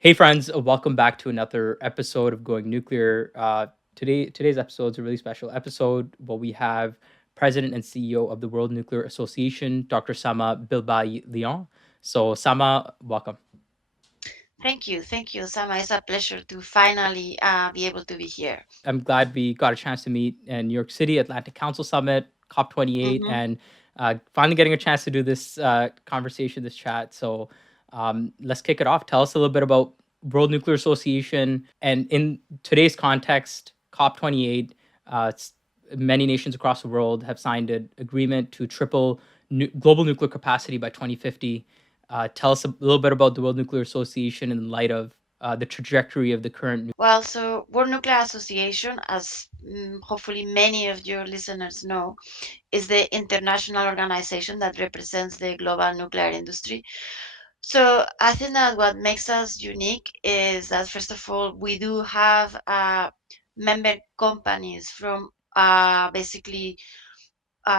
Hey friends, welcome back to another episode of Going Nuclear. Today's episode is a really special episode where we have President and CEO of the World Nuclear Association, Dr. Sama Bilbao y Leon. So Sama, welcome. Thank you, Sama. It's a pleasure to finally be able to be here. I'm glad we got a chance to meet in New York City, Atlantic Council Summit, COP28, hmm and finally getting a chance to do this conversation, this chat. So let's kick it off. Tell us a little bit about World Nuclear Association, and in today's context, COP28. Many nations across the world have signed an agreement to triple global nuclear capacity by 2050. Tell us a little bit about the World Nuclear Association in light of the trajectory of the current. Well, so World Nuclear Association, as hopefully many of your listeners know, is the international organization that represents the global nuclear industry. So I think that what makes us unique is that, first of all, we do have member companies from basically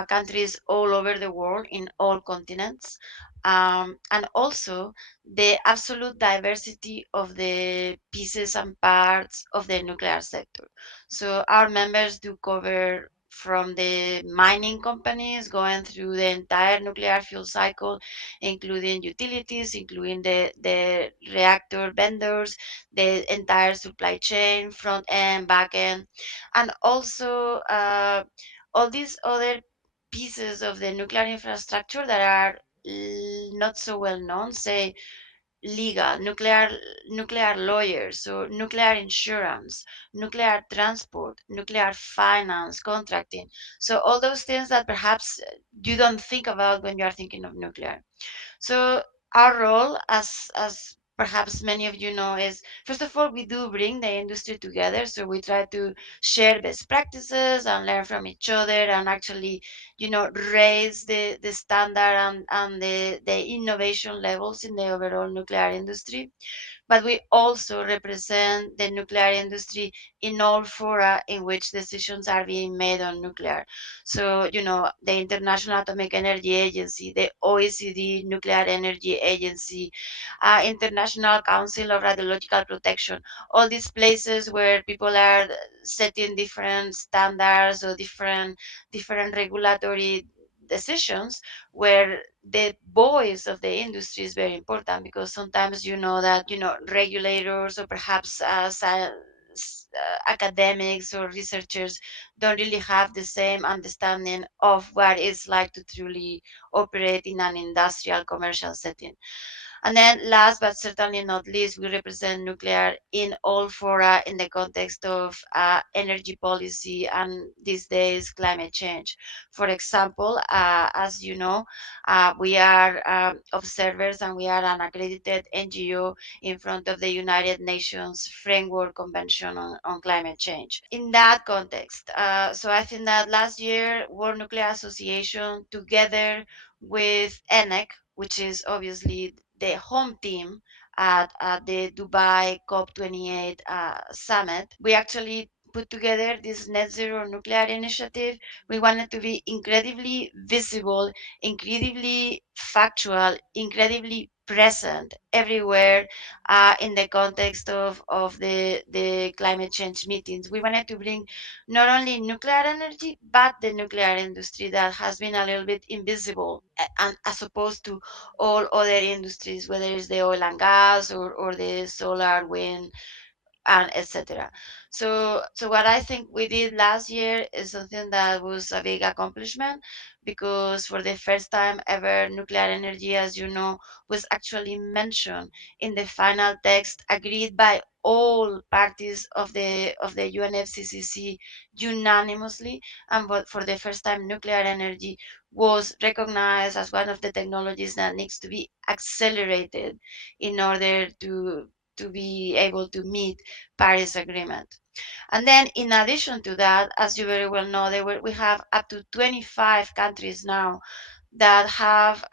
countries all over the world in all continents. And also the absolute diversity of the pieces and parts of the nuclear sector. So our members do cover from the mining companies going through the entire nuclear fuel cycle, including utilities, including the reactor vendors, the entire supply chain, front end, back end, and also all these other pieces of the nuclear infrastructure that are not so well known, say legal, nuclear lawyers, so nuclear insurance, nuclear transport, nuclear finance, contracting. So all those things that perhaps you don't think about when you are thinking of nuclear. So our role, as perhaps many of you know, is first of all we do bring the industry together. So we try to share best practices and learn from each other, and actually, raise the standard and the innovation levels in the overall nuclear industry. But we also represent the nuclear industry in all fora in which decisions are being made on nuclear. So, the International Atomic Energy Agency, the OECD Nuclear Energy Agency, International Council of Radiological Protection, all these places where people are setting different standards or different regulatory decisions, where the voice of the industry is very important, because sometimes that regulators or perhaps academics or researchers don't really have the same understanding of what it's like to truly operate in an industrial commercial setting. And then, last but certainly not least, we represent nuclear in all fora in the context of energy policy and these days climate change. For example, as you know, we are observers and we are an accredited NGO in front of the United Nations Framework Convention on Climate Change. In that context, so I think that last year, World Nuclear Association, together with ENEC, which is obviously the home team at the Dubai COP28 summit, we actually put together this net zero nuclear initiative. We wanted to be incredibly visible, incredibly factual, incredibly present everywhere in the context of the climate change meetings. We wanted to bring not only nuclear energy, but the nuclear industry that has been a little bit invisible, and as opposed to all other industries, whether it's the oil and gas or the solar, wind, and etc. So what I think we did last year is something that was a big accomplishment, because for the first time ever, nuclear energy, as you know, was actually mentioned in the final text agreed by all parties of the UNFCCC unanimously. And but for the first time, nuclear energy was recognized as one of the technologies that needs to be accelerated in order to be able to meet Paris Agreement. And then, in addition to that, as you very well know, we have up to 25 countries now that have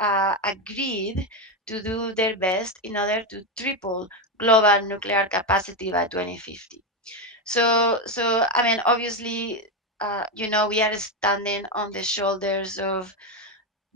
agreed to do their best in order to triple global nuclear capacity by 2050. So I mean, obviously, we are standing on the shoulders of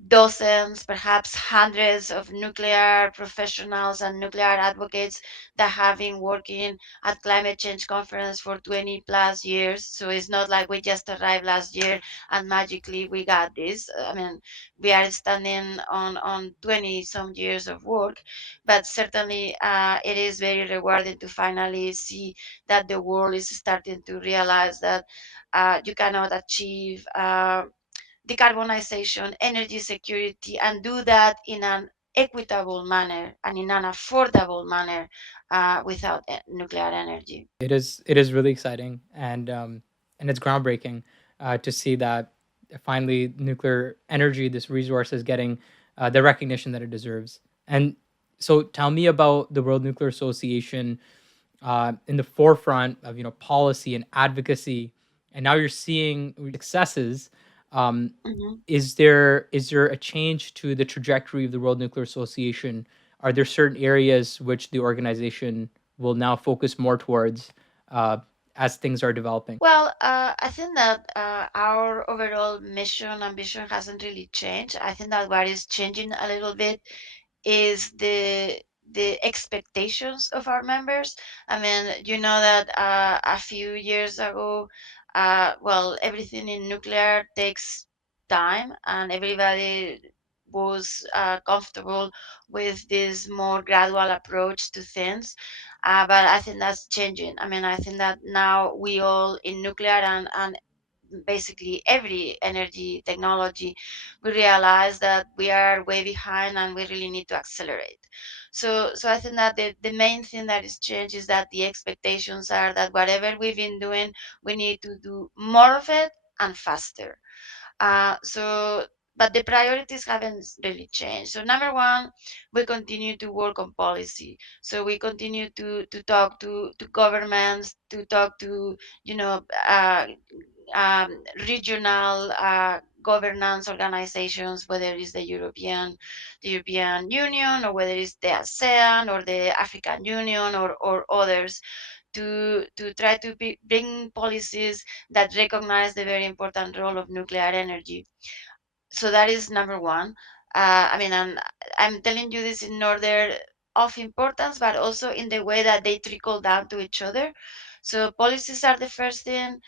dozens, perhaps hundreds of nuclear professionals and nuclear advocates that have been working at climate change conference for 20 plus years. So it's not like we just arrived last year and magically we got this. I mean, we are standing on 20 some years of work, but certainly it is very rewarding to finally see that the world is starting to realize that you cannot achieve decarbonization, energy security, and do that in an equitable manner and in an affordable manner without nuclear energy. It is really exciting, and it's groundbreaking to see that finally nuclear energy, this resource, is getting the recognition that it deserves. And so, tell me about the World Nuclear Association in the forefront of policy and advocacy, and now you're seeing successes. Um, Mhm. is there a change to the trajectory of the World Nuclear Association? Are there certain areas which the organization will now focus more towards uh, as things are developing? Well, I think that our overall mission and vision hasn't really changed. I think that what is changing a little bit is the expectations of our members. I mean, you know that a few years ago, well, everything in nuclear takes time, and everybody was comfortable with this more gradual approach to things. But I think that's changing. I mean, I think that now we all in nuclear and basically every energy technology, we realize that we are way behind and we really need to accelerate. So I think that the main thing that is changed is that the expectations are that whatever we've been doing, we need to do more of it and faster. So, but the priorities haven't really changed. So, number one, we continue to work on policy. So we continue to talk to governments, to talk to you know regional governance organizations, whether it's the European Union, or whether it's the ASEAN or the African Union or others, to try to bring policies that recognize the very important role of nuclear energy. So that is number one. I mean, and I'm telling you this in order of importance, but also in the way that they trickle down to each other. So policies are the first thing.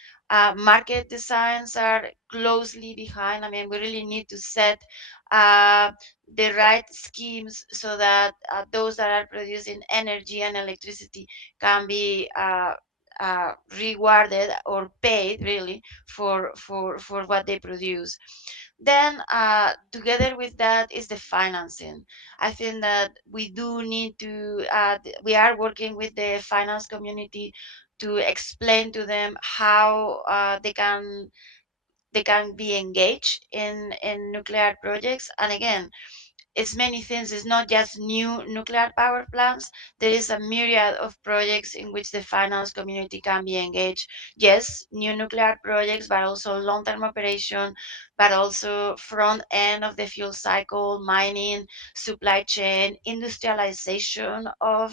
Market designs are closely behind. I mean, we really need to set uh, the right schemes so that those that are producing energy and electricity can be rewarded or paid really for what they produce. Then, together with that is the financing. I think that we do need to, we are working with the finance community to explain to them how they can be engaged in nuclear projects. And again, it's many things. It's not just new nuclear power plants. There is a myriad of projects in which the finance community can be engaged. Yes, new nuclear projects, but also long-term operation, but also front end of the fuel cycle, mining, supply chain, industrialization of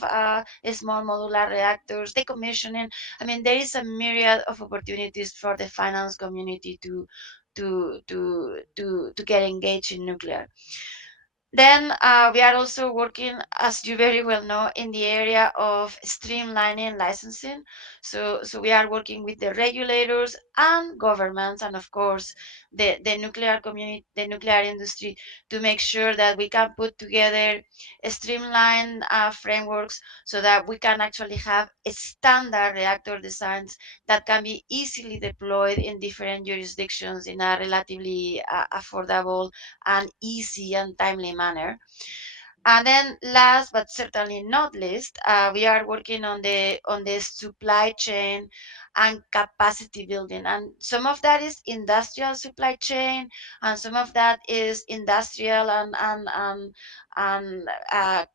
small modular reactors, decommissioning. I mean, there is a myriad of opportunities for the finance community to get engaged in nuclear. Then we are also working, as you very well know, in the area of streamlining licensing. So we are working with the regulators and governments, and of course the nuclear community, the nuclear industry, to make sure that we can put together streamlined frameworks so that we can actually have a standard reactor designs that can be easily deployed in different jurisdictions in a relatively affordable and easy and timely manner. And then last but certainly not least, we are working on the supply chain and capacity building. And some of that is industrial supply chain, and some of that is industrial and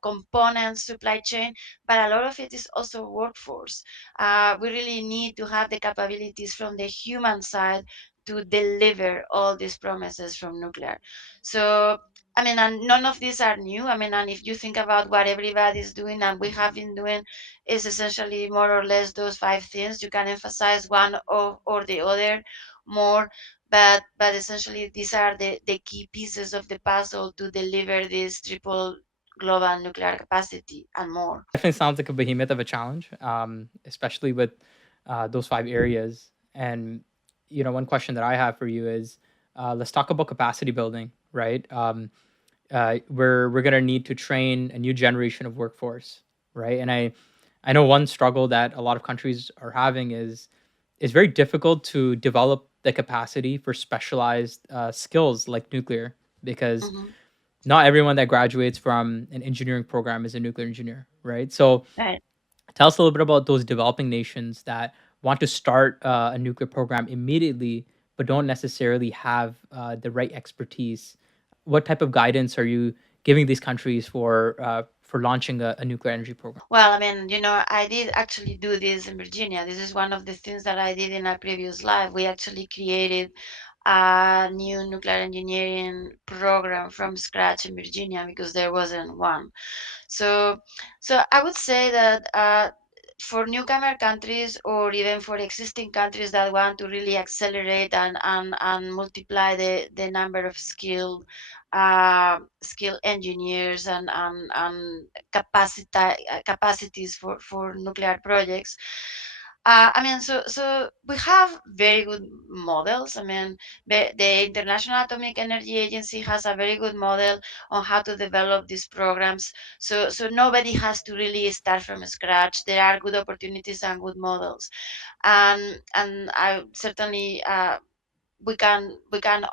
component supply chain. But a lot of it is also workforce. We really need to have the capabilities from the human side to deliver all these promises from nuclear. So I mean, and none of these are new. I mean, and if you think about what everybody is doing and we have been doing, is essentially more or less those five things. You can emphasize one or the other more. but essentially these are the key pieces of the puzzle to deliver this triple global nuclear capacity and more. Definitely sounds like a behemoth of a challenge, especially with those 5 areas. And one question that I have for you is, let's talk about capacity building, right? We're gonna need to train a new generation of workforce, right? And I know one struggle that a lot of countries are having is it's very difficult to develop the capacity for specialized skills like nuclear, because Hmm. not everyone that graduates from an engineering program is a nuclear engineer, right? So Right. tell us a little bit about those developing nations that want to start a nuclear program immediately, but don't necessarily have the right expertise. What type of guidance are you giving these countries for launching a nuclear energy program? Well, I mean, I did actually do this in Virginia. This is one of the things that I did in a previous life. We actually created a new nuclear engineering program from scratch in Virginia because there wasn't one. So, so I would say that for newcomer countries or even for existing countries that want to really accelerate and multiply the number of skilled engineers and capacities for nuclear projects. I mean, so we have very good models. I mean, the International Atomic Energy Agency has a very good model on how to develop these programs. So nobody has to really start from scratch. There are good opportunities and good models, and I certainly we can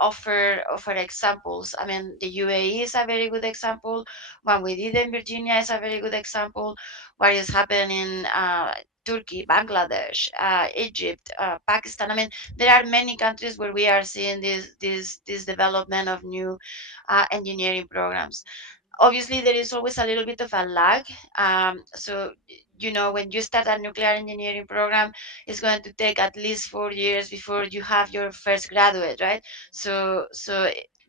offer examples. I mean, the UAE is a very good example. What we did in Virginia is a very good example. What is happening in Turkey, Bangladesh, Egypt, Pakistan. I mean, there are many countries where we are seeing this development of new engineering programs. Obviously there is always a little bit of a lag. So when you start a nuclear engineering program, it's going to take at least 4 years before you have your first graduate, right? So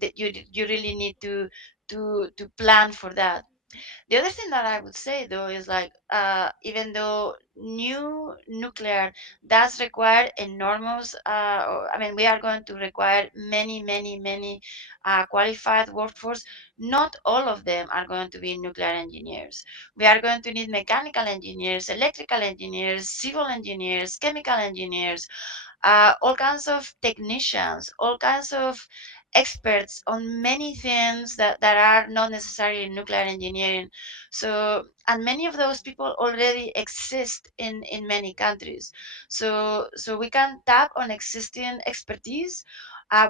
you really need to plan for that. The other thing that I would say though is like, even though new nuclear does require enormous, I mean, we are going to require many qualified workforce. Not all of them are going to be nuclear engineers. We are going to need mechanical engineers, electrical engineers, civil engineers, chemical engineers, all kinds of technicians, all kinds of experts on many things that are not necessarily nuclear engineering. So, and many of those people already exist in many countries. So we can tap on existing expertise.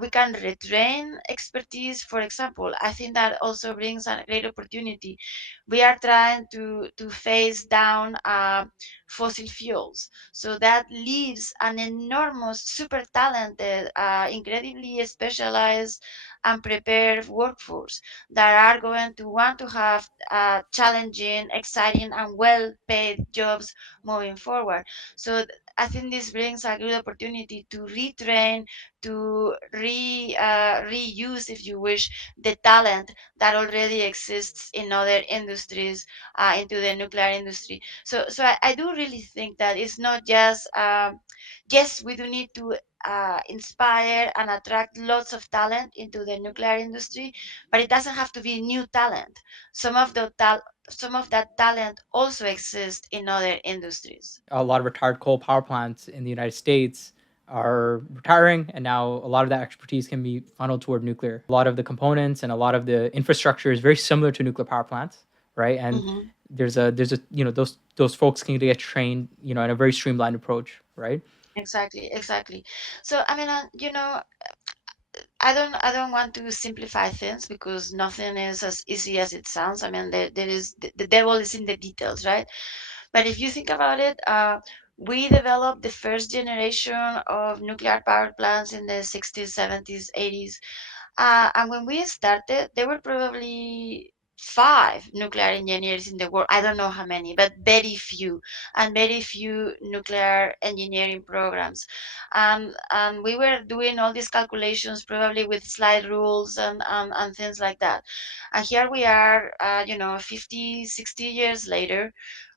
We can retrain expertise. For example, I think that also brings a great opportunity. We are trying to phase down fossil fuels, so that leaves an enormous, super talented, incredibly specialized and prepared workforce that are going to want to have challenging, exciting, and well paid jobs moving forward. So I think this brings a good opportunity to retrain, to reuse, if you wish, the talent that already exists in other industries into the nuclear industry. So I do really think that it's not just, yes, we do need to inspire and attract lots of talent into the nuclear industry, but it doesn't have to be new talent. Some of that talent also exists in other industries. A lot of retired coal power plants in the United States are retiring, and now a lot of that expertise can be funneled toward nuclear. A lot of the components and a lot of the infrastructure is very similar to nuclear power plants, right? And Hmm. there's a those folks can get trained, in a very streamlined approach, right? Exactly, exactly. So I mean, I don't want to simplify things because nothing is as easy as it sounds. I mean, there is the devil is in the details, right? But if you think about it, we developed the first generation of nuclear power plants in the 60s, 70s, 80s. And when we started, there were probably five nuclear engineers in the world. I don't know how many, but very few, and very few nuclear engineering programs. And we were doing all these calculations probably with slide rules and things like that. And here we are, 50, 60 years later.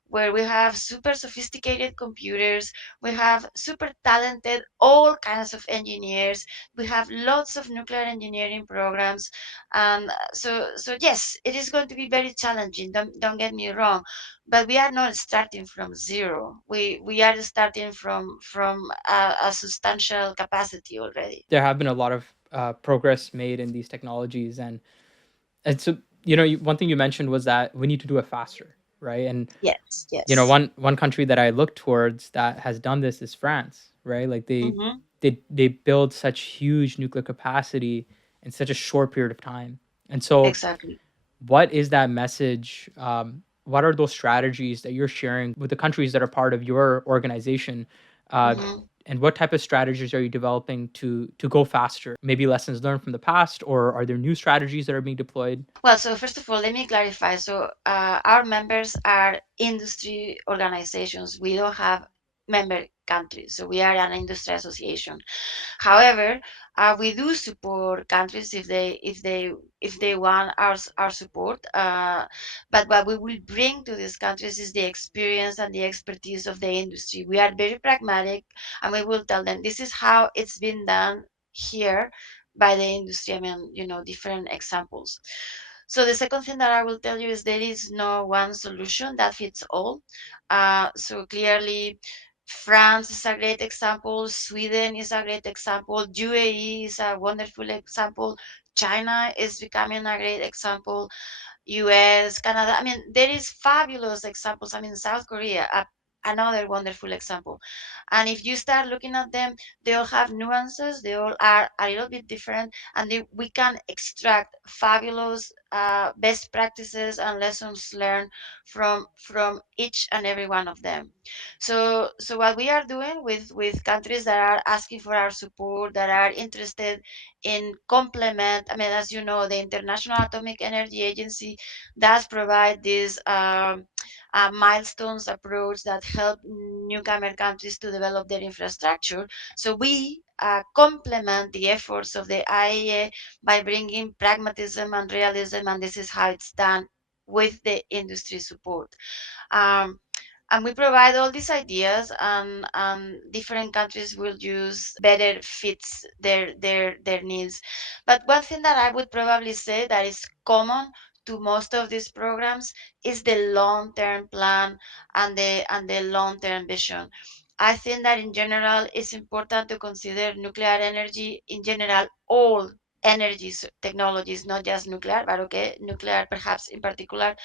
where we have super sophisticated computers, we have super talented all kinds of engineers, we have lots of nuclear engineering programs, and so yes, it is going to be very challenging. Don't get me wrong, but we are not starting from zero. We are starting from a substantial capacity already. There have been a lot of progress made in these technologies, and so one thing you mentioned was that we need to do it faster, right? And Yes, yes. one country that I look towards that has done this is France, right? Like Mm-hmm. they build such huge nuclear capacity in such a short period of time. And so, Exactly. what is that message? What are those strategies that you're sharing with the countries that are part of your organization? Uh, Mm-hmm. and what type of strategies are you developing to go faster? Maybe lessons learned from the past, or are there new strategies that are being deployed? Well, so first of all, let me clarify. So, our members are industry organizations. We don't have member countries. So, we are an industry association. However, we do support countries if they want our support. But what we will bring to these countries is the experience and the expertise of the industry. We are very pragmatic, and we will tell them this is how it's been done here by the industry. I mean, different examples. So the second thing that I will tell you is there is no one solution that fits all. So clearly, France is a great example. Sweden is a great example. UAE is a wonderful example. China is becoming a great example. US, Canada. I mean, there is fabulous examples. I mean, South Korea, another wonderful example. And if you start looking at them, they all have nuances. They all are a little bit different, and we can extract fabulous best practices and lessons learned from each and every one of them. So what we are doing with countries that are asking for our support, that are interested in complement. I mean, as you know, the International Atomic Energy Agency does provide this milestones approach that help newcomer countries to develop their infrastructure. So we complement the efforts of the IAEA by bringing pragmatism and realism, and this is how it's done with the industry support. Um, and we provide all these ideas, and different countries will use better fits their needs. But one thing that I would probably say that is common to most of these programs is the long-term plan and the long-term vision. I think that in general it's important to consider nuclear energy in general, all energy technologies, not just nuclear, but okay, nuclear perhaps in particular,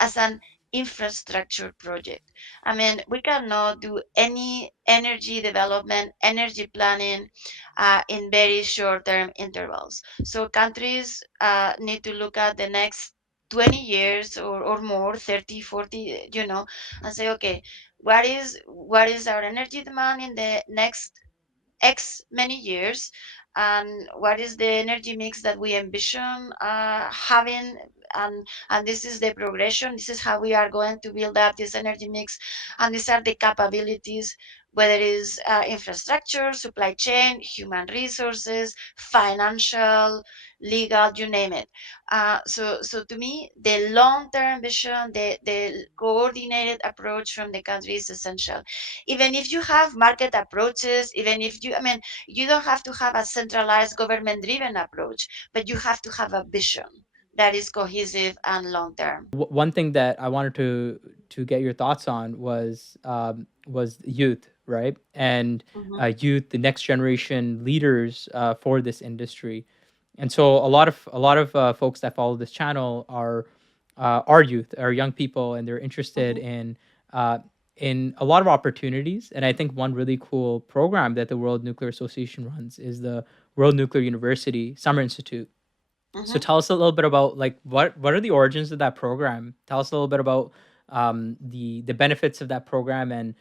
as an infrastructure project. I mean, we cannot do any energy development, energy planning in very short term intervals. So countries need to look at the next 20 years or more, 30, 40, and say, okay, what is our energy demand in the next X many years, and what is the energy mix that we envision having, and this is the progression. This is how we are going to build up this energy mix, and these are the capabilities, whether it is infrastructure, supply chain, human resources, financial, legal, you name it. So to me, the long-term vision, the coordinated approach from the country is essential. Even if you have market approaches, even if I mean, you don't have to have a centralized government driven approach, but you have to have a vision that is cohesive and long term. One thing that I wanted to get your thoughts on was youth, right? And Hmm. youth, the next generation leaders for this industry. And so a lot of folks that follow this channel are youth, are young people, and they're interested Hmm. in a lot of opportunities. And I think one really cool program that the World Nuclear Association runs is the World Nuclear University Summer Institute. So Hmm. tell us a little bit about like what are the origins of that program? Tell us a little bit about the benefits of that program and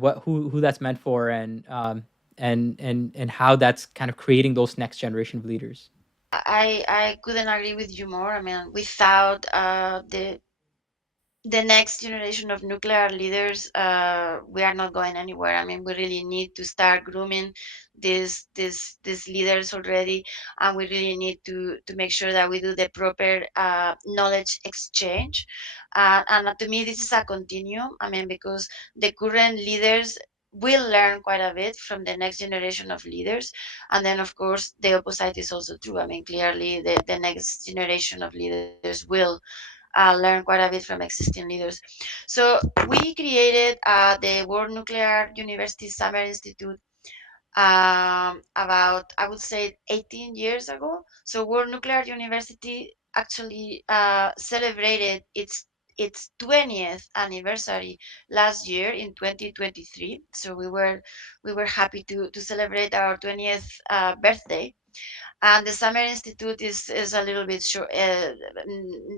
what who that's meant for and how that's kind of creating those next generation of leaders. I couldn't agree with you more. I mean, without the the next generation of nuclear leaders, we are not going anywhere. I mean, we really need to start grooming these leaders already, and we really need to make sure that we do the proper knowledge exchange. And to me, this is a continuum. I mean, because the current leaders will learn quite a bit from the next generation of leaders, and then of course the opposite is also true. I mean, clearly the next generation of leaders will learn quite a bit from existing leaders. So we created the World Nuclear University Summer Institute about, I would say, 18 years ago. So World Nuclear University actually celebrated its 20th anniversary last year in 2023. So we were happy to celebrate our 20th birthday. And the Summer Institute is a little bit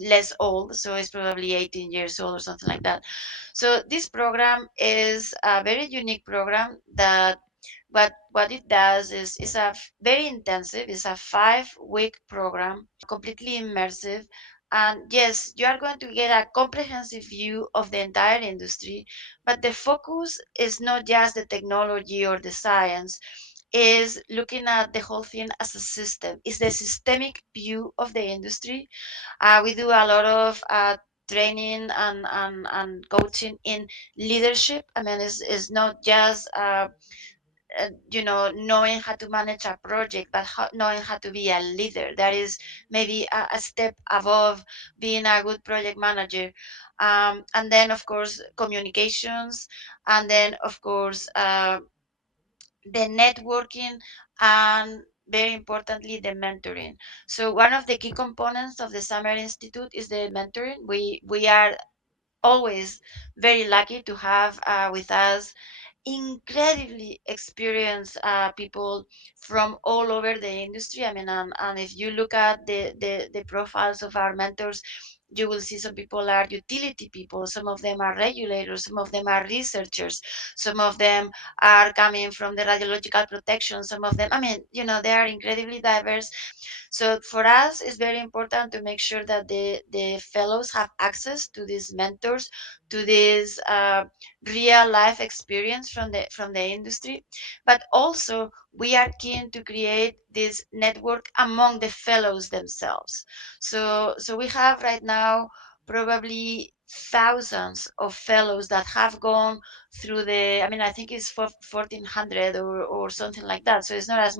less old, so it's probably 18 years old or something like that. So this program is a very unique program that what it does is very intensive. It's a 5-week program, completely immersive. And yes, you are going to get a comprehensive view of the entire industry, but the focus is not just the technology or the science, is looking at the whole thing as a system. It's the systemic view of the industry. We do a lot of training and coaching in leadership. I mean, it's not just knowing how to manage a project, but knowing how to be a leader. That is maybe a step above being a good project manager. And then of course communications, and then of course the networking, and very importantly the mentoring. So one of the key components of the Summer Institute is the mentoring. We are always very lucky to have with us incredibly experienced people from all over the industry. I mean, and if you look at the profiles of our mentors, you will see some people are utility people, some of them are regulators, some of them are researchers, some of them are coming from the radiological protection, some of them, I mean, they are incredibly diverse. So for us, it's very important to make sure that the fellows have access to these mentors, to this real life experience from the industry. But also, we are keen to create this network among the fellows themselves. So we have right now probably thousands of fellows that have gone through I mean, I think it's 1400 or something like that. So it's not a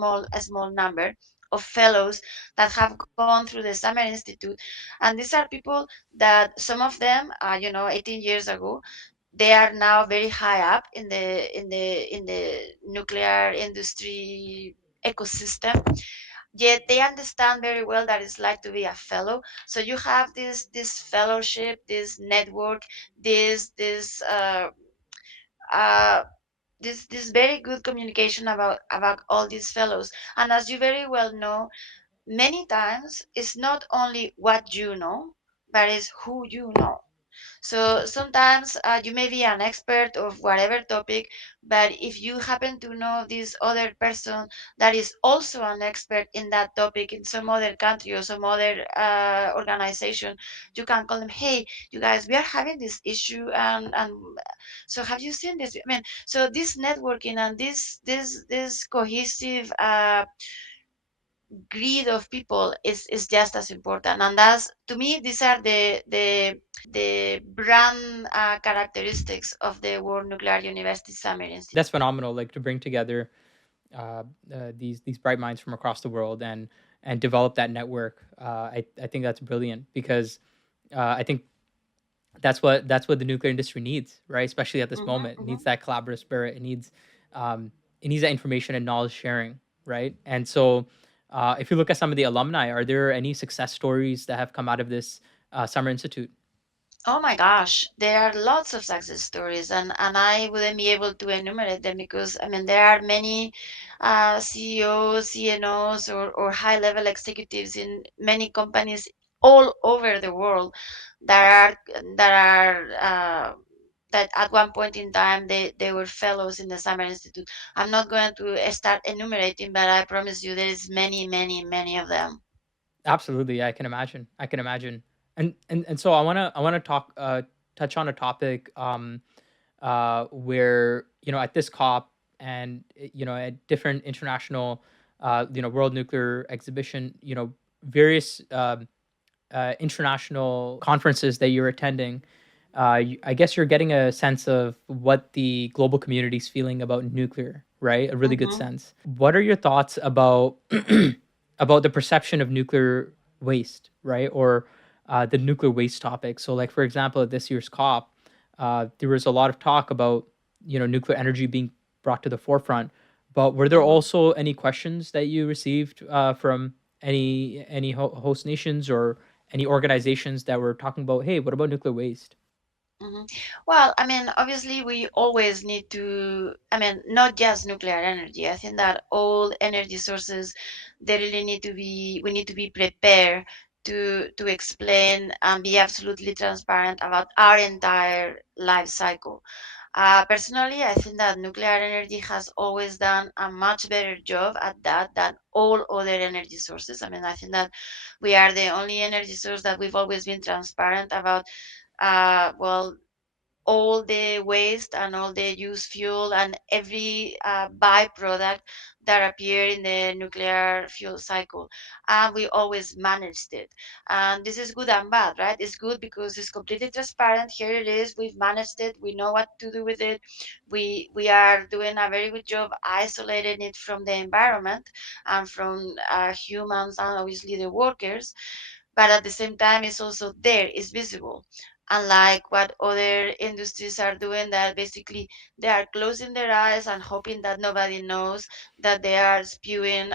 small number of fellows that have gone through the Summer Institute. And these are people that some of them, 18 years ago, they are now very high up in the nuclear industry ecosystem. Yet they understand very well that it's like to be a fellow. So you have this fellowship, this network, this uh, this very good communication about all these fellows. And as you very well know, many times it's not only what you know, but it's who you know. So sometimes you may be an expert of whatever topic, but if you happen to know this other person that is also an expert in that topic in some other country or some other organization, you can call them, hey, you guys, we are having this issue, and so have you seen this? I mean, so this networking and this cohesive grid of people is just as important. And that's, to me, these are the brand characteristics of the World Nuclear University Summer That's Institute. phenomenal. Like to bring together these bright minds from across the world and develop that network. I think that's brilliant because I think that's what the nuclear industry needs, right? Especially at this Hmm. moment, it Hmm. needs that collaborative spirit. Um, it needs that information and knowledge sharing, right? And so, if you look at some of the alumni, are there any success stories that have come out of this summer institute? Oh my gosh, there are lots of success stories, and I wouldn't be able to enumerate them because I mean there are many CEOs, CNOs, or high level executives in many companies all over the world that that at one point in time they were fellows in the Summer Institute. I'm not going to start enumerating, but I promise you there is many, many, many of them. Absolutely, I can imagine. I can imagine. And so I wanna talk. touch on a topic where at this COP and at different international World Nuclear Exhibition, various international conferences that you're attending. I guess you're getting a sense of what the global community is feeling about nuclear, right? A really good Mm-hmm. sense. What are your thoughts about about the perception of nuclear waste, right? Or the nuclear waste topic. So, like for example, at this year's COP, there was a lot of talk about nuclear energy being brought to the forefront. But were there Mm-hmm. also any questions that you received from any host nations or any organizations that were talking about, hey, what about nuclear waste? Mhm. Well, I mean, obviously, we always need to, I mean, not just nuclear energy. I think that all energy sources, they really need to be, we need to be prepared to explain and be absolutely transparent about our entire life cycle. Personally, I think that nuclear energy has always done a much better job at that than all other energy sources. I mean, I think that we are the only energy source that we've always been transparent about well, all the waste and all the used fuel and every byproduct that appear in the nuclear fuel cycle. And we always managed it. And this is good and bad, right? It's good because it's completely transparent. Here it is. We've managed it. We know what to do with it. We are doing a very good job isolating it from the environment and from humans and obviously the workers, but at the same time it's also there, it's visible, unlike what other industries are doing, that basically they are closing their eyes and hoping that nobody knows that they are spewing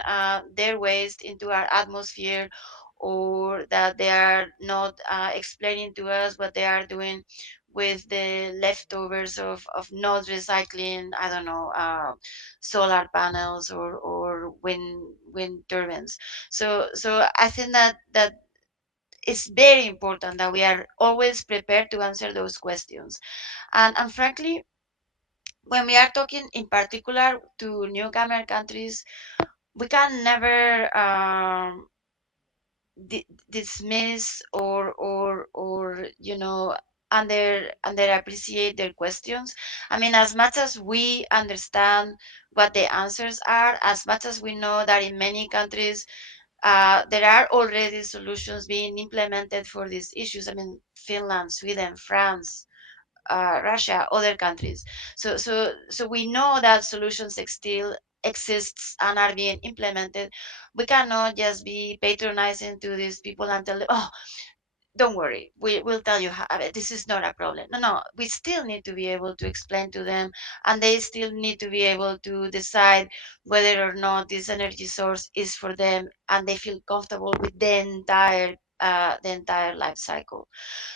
their waste into our atmosphere, or that they are not explaining to us what they are doing with the leftovers of not recycling, I don't know, solar panels or wind turbines. So I think that it's very important that we are always prepared to answer those questions. And frankly, when we are talking in particular to newcomer countries, we can never dismiss or underappreciate their questions. I mean, as much as we understand what the answers are, as much as we know that in many countries there are already solutions being implemented for these issues. I mean, Finland, Sweden, France, Russia, other countries. So we know that solutions still exists and are being implemented. We cannot just be patronizing to these people and tell them, oh, don't worry, we'll tell you how, this is not a problem. No, no, we still need to be able to explain to them, and they still need to be able to decide whether or not this energy source is for them, and they feel comfortable with the entire life cycle.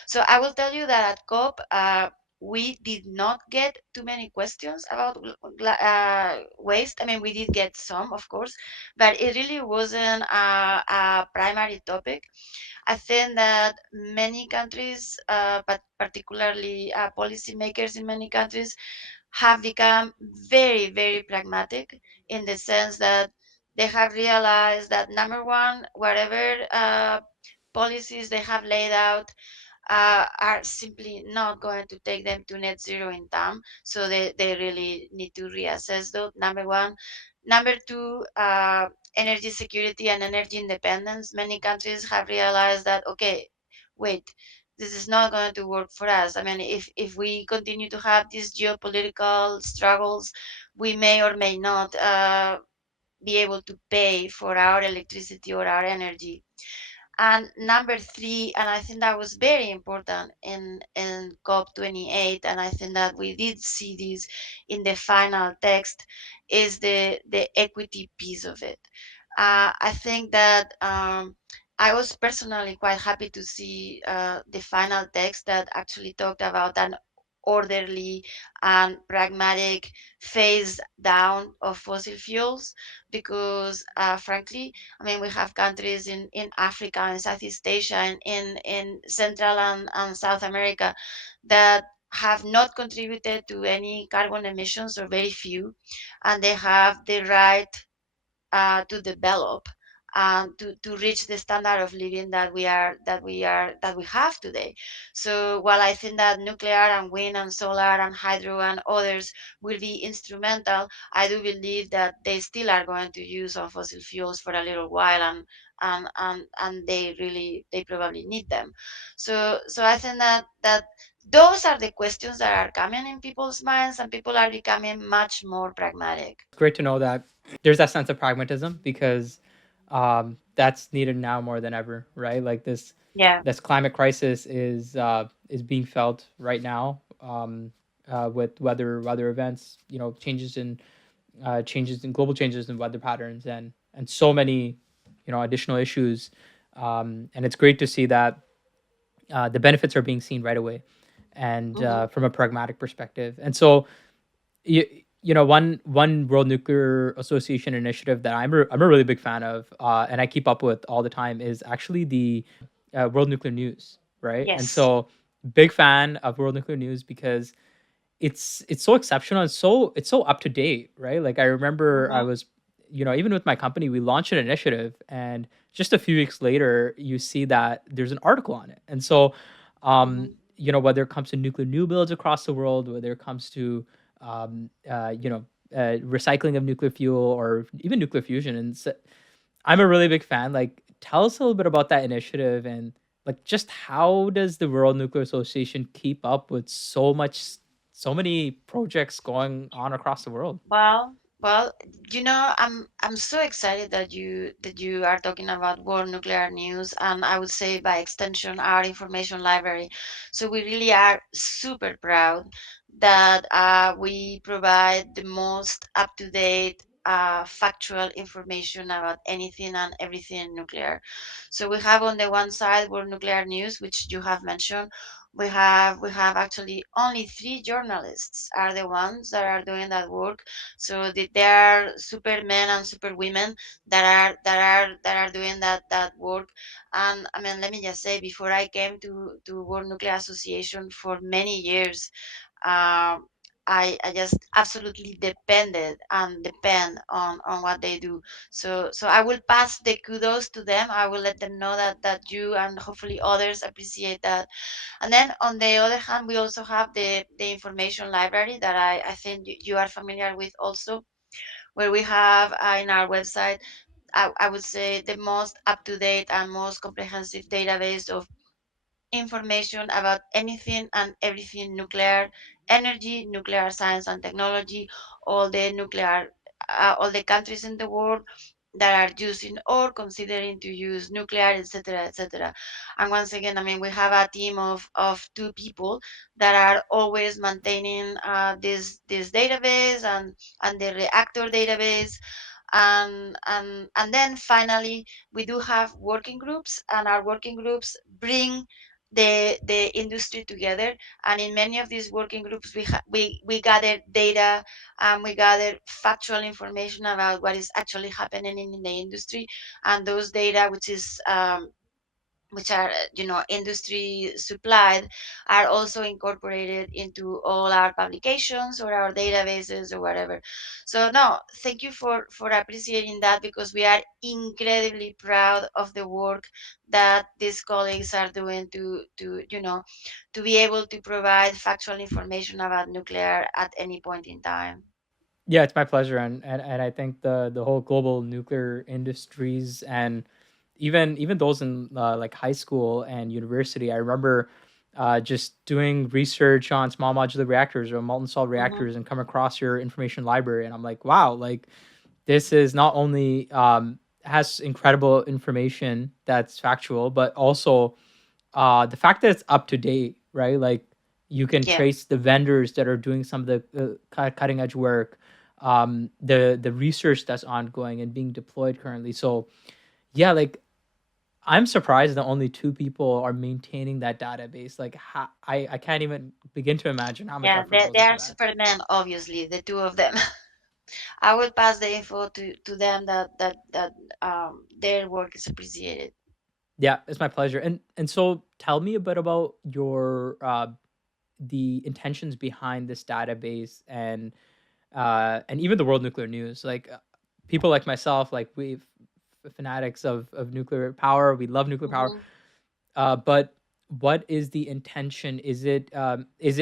So I will tell you that at COP, we did not get too many questions about waste. I mean, we did get some, of course, but it really wasn't a primary topic. I think that many countries, but particularly policymakers in many countries, have become very, very pragmatic in the sense that they have realized that number one, whatever policies they have laid out are simply not going to take them to net zero in time. So they really need to reassess that, number one. Number two, energy security and energy independence. Many countries have realized that, okay, wait, this is not going to work for us. I mean, if we continue to have these geopolitical struggles, we may or may not be able to pay for our electricity or our energy. And number three, and I think that was very important in COP28, and I think that we did see this in the final text, is the equity piece of it. I think that I was personally quite happy to see the final text that actually talked about an orderly and pragmatic phase down of fossil fuels, because frankly, I mean, we have countries in Africa and Southeast Asia and in Central and South America that have not contributed to any carbon emissions, or very few, and they have the right to develop to reach the standard of living that we have today. So while I think that nuclear and wind and solar and hydro and others will be instrumental, I do believe that they still are going to use of fossil fuels for a little while, and they probably need them. So I think that those are the questions that are coming in people's minds, and people are becoming much more pragmatic. It's great to know that there's that sense of pragmatism because that's needed now more than ever, right? Like Yeah. this climate crisis is being felt right now with weather events, you know, changes in global changes in weather patterns and so many, you know, additional issues. And it's great to see that the benefits are being seen right away, and Hmm. from a pragmatic perspective. And so you, you know, one World Nuclear Association initiative that I'm a really big fan of, and I keep up with all the time is actually the World Nuclear News, right? And Yes. so big fan of World Nuclear News because it's so exceptional and it's so up to date, right? Like I remember I Hmm. was, you know, even with my company, we launched an initiative, and just a few weeks later, you see that there's an article on it. And so, Hmm. you know, whether it comes to nuclear new builds across the world, whether it comes to, you know, recycling of nuclear fuel or even nuclear fusion, and so, I'm a really big fan. Like, tell us a little bit about that initiative and like just how does the World Nuclear Association keep up with so many projects going on across the world? Well, I'm so excited that you are talking about World Nuclear News, and I would say by extension our information library. So we really are super proud that we provide the most up to date factual information about anything and everything nuclear. So we have on the one side World Nuclear News, which you have mentioned. We have actually only three journalists are the ones that are doing that work. So there are supermen and superwomen that are doing that work. And I mean, let me just say, before I came to World Nuclear Association for many years, um, I just absolutely depended and depend on what they do. So I will pass the kudos to them. I will let them know that you and hopefully others appreciate that. And then on the other hand, we also have the information library that I think you are familiar with also, where we have in our website, I would say, the most up to date and most comprehensive database of information about anything and everything nuclear energy, nuclear science and technology, all the countries in the world that are using or considering to use nuclear, etc., etc. And once again, I mean, we have a team of two people that are always maintaining this database and the reactor database. And then finally, we do have working groups, and our working groups bring the industry together. And in many of these working groups, we gather data, and we gather factual information about what is actually happening in the industry. And those data, which are industry supplied, are also incorporated into all our publications or our databases or whatever. So no, thank you for appreciating that, because we are incredibly proud of the work that these colleagues are doing to be able to provide factual information about nuclear at any point in time. Yeah, it's my pleasure, and I think the whole global nuclear industries and even those in like high school and university. I remember just doing research on small modular reactors or molten salt Hmm. reactors and come across your information library, and I'm like, wow, like this is not only has incredible information that's factual, but also the fact that it's up to date, right? Like you can Yeah. trace the vendors that are doing some of the cutting edge work, the research that's ongoing and being deployed currently. So yeah, like I'm surprised that only two people are maintaining that database. Like I can't even begin to imagine how much Yeah, effort goes they into are that. supermen, obviously, the two of them. I will pass the info to them that their work is appreciated. Yeah, it's my pleasure. And so tell me a bit about your the intentions behind this database and even the World Nuclear News. Like people like myself, like we've fanatics of nuclear power. We love nuclear power. Mhm. But what is the intention? Is it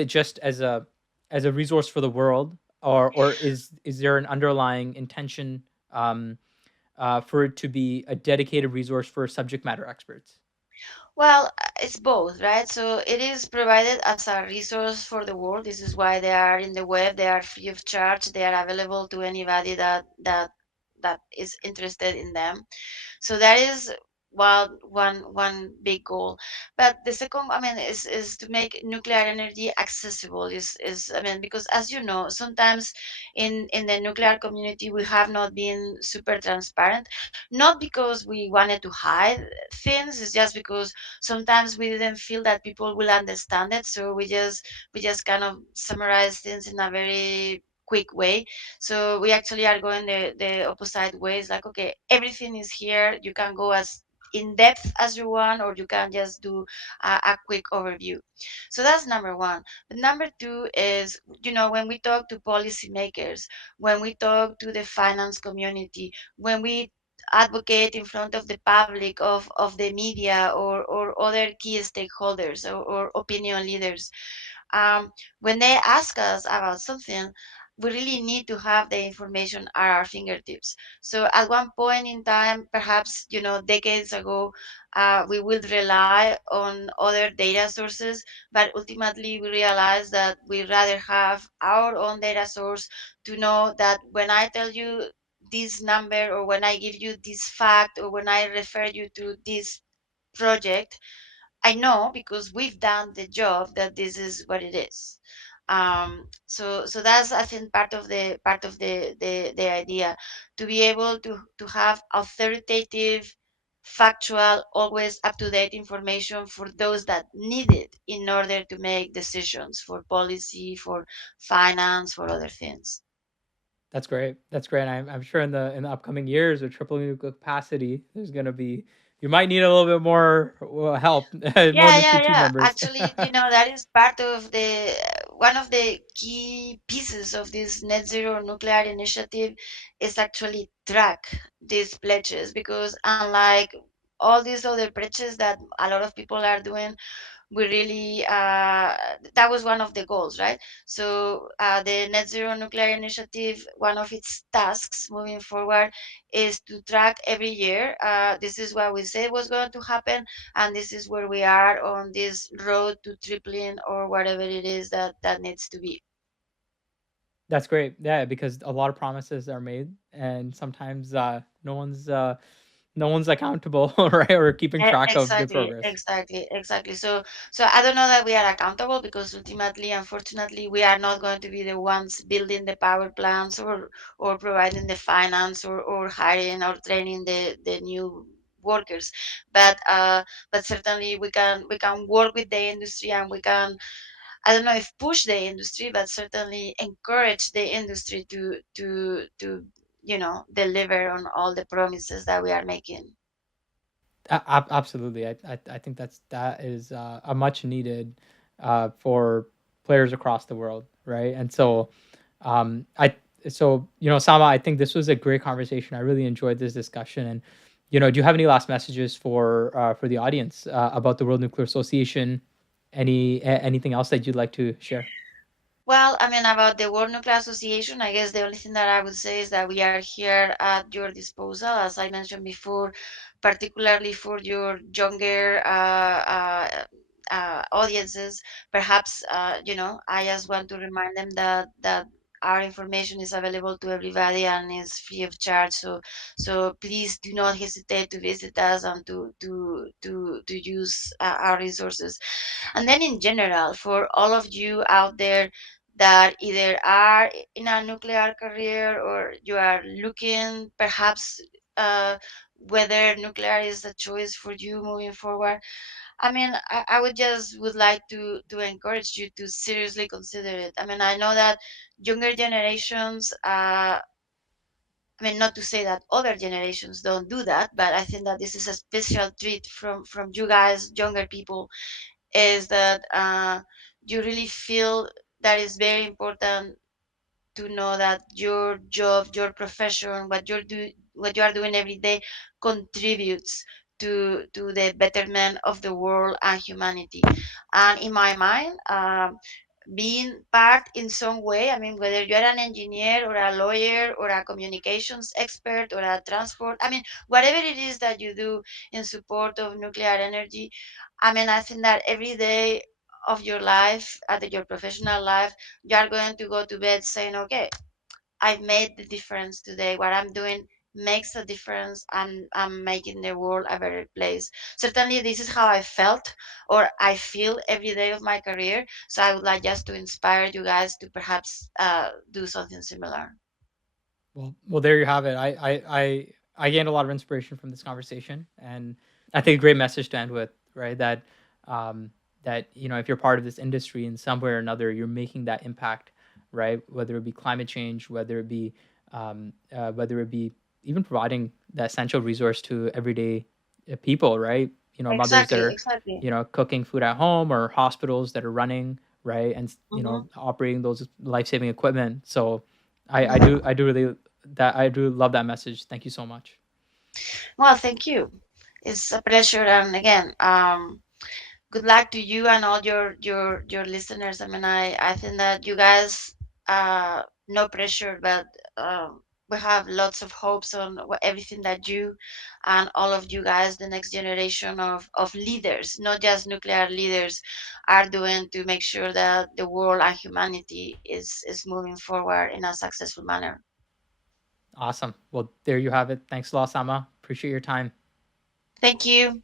just as a resource for the world, or is there an underlying intention for it to be a dedicated resource for subject matter experts? Well, it's both, right? So it is provided as a resource for the world. This is why they are in the web. They are free of charge. They are available to anybody that is interested in them. So that is one big goal. But the second, I mean, is to make nuclear energy accessible. Is I mean, because as you know, sometimes in the nuclear community we have not been super transparent, not because we wanted to hide things. It's just because sometimes we didn't feel that people will understand it. So we just kind of summarize things in a very quick way. So we actually are going the opposite ways, like, okay, everything is here, you can go as in depth as you want, or you can just do a quick overview. So that's number one. But number two is, when we talk to policymakers, when we talk to the finance community, when we advocate in front of the public, of the media, or other key stakeholders, or opinion leaders, um, when they ask us about something, we really need to have the information at our fingertips. So at one point in time, perhaps, decades ago, we would rely on other data sources, but ultimately we realize that we rather have our own data source to know that when I tell you this number, or when I give you this fact, or when I refer you to this project, I know because we've done the job that this is what it is. So that's, I think, part of the idea, to be able to have authoritative, factual, always up to date information for those that need it in order to make decisions for policy, for finance, for other things. That's great. That's great. I'm sure in the upcoming years with tripling nuclear capacity, there's gonna be you might need a little bit more help, more Yeah, than two yeah, team yeah. members. Actually, that is part of the one of the key pieces of this net zero nuclear initiative, is actually track these pledges, because unlike all these other pledges that a lot of people are doing, we really that was one of the goals, right? So the net zero nuclear initiative, one of its tasks moving forward is to track every year, this is what we said was going to happen, and this is where we are on this road to tripling, or whatever it is that needs to be. That's great. Yeah, because a lot of promises are made, and sometimes no one's accountable, right, or keeping track of their Exactly, progress. exactly, exactly. So I don't know that we are accountable, because ultimately, unfortunately, we are not going to be the ones building the power plants, or providing the finance, or hiring or training the new workers. But certainly we can work with the industry, and we can, I don't know if push the industry, but certainly encourage the industry to deliver on all the promises that we are making. Absolutely, I think that is a much needed for players across the world, right? And so, I Sama, I think this was a great conversation. I really enjoyed this discussion, and do you have any last messages for the audience about the World Nuclear Association? Anything else that you'd like to share? Well, I mean, about the World Nuclear Association, I guess the only thing that I would say is that we are here at your disposal, as I mentioned before, particularly for your younger audiences. Perhaps, I just want to remind them that our information is available to everybody and is free of charge. So please do not hesitate to visit us, and to use our resources. And then in general, for all of you out there that either are in a nuclear career, or you are looking perhaps uh, whether nuclear is a choice for you moving forward, I mean, I would like to encourage you to seriously consider it. I mean, I know that younger generations, I mean, not to say that other generations don't do that, but I think that this is a special treat from you guys, younger people, is that you really feel that is very important to know that your job, your profession, what you are doing every day contributes to the betterment of the world and humanity. And in my mind, being part in some way, I mean, whether you're an engineer or a lawyer or a communications expert or a transport, I mean, whatever it is that you do in support of nuclear energy, I mean, I think that every day of your life, your professional life, you are going to go to bed saying, okay, I've made the difference today. What I'm doing makes a difference, and I'm making the world a better place. Certainly, this is how I felt or I feel every day of my career. So I would like just to inspire you guys to perhaps do something similar. Well, there you have it. I gained a lot of inspiration from this conversation, and I think a great message to end with, right? Um, that if you're part of this industry in some way or another, you're making that impact, right? Whether it be climate change, whether it be even providing that essential resource to everyday people, right? Mothers that Exactly, are exactly. cooking food at home, or hospitals that are running, right, and Hmm. operating those life saving equipment. So Hmm. I do love that message. Thank you so much. Well, thank you. It's a pleasure, and again, good luck to you and all your listeners. I mean, I think that you guys, no pressure, but we have lots of hopes on everything that you and all of you guys, the next generation of leaders, not just nuclear leaders, are doing to make sure that the world and humanity is moving forward in a successful manner. Awesome. Well, there you have it. Thanks a lot, Sama. Appreciate your time. Thank you.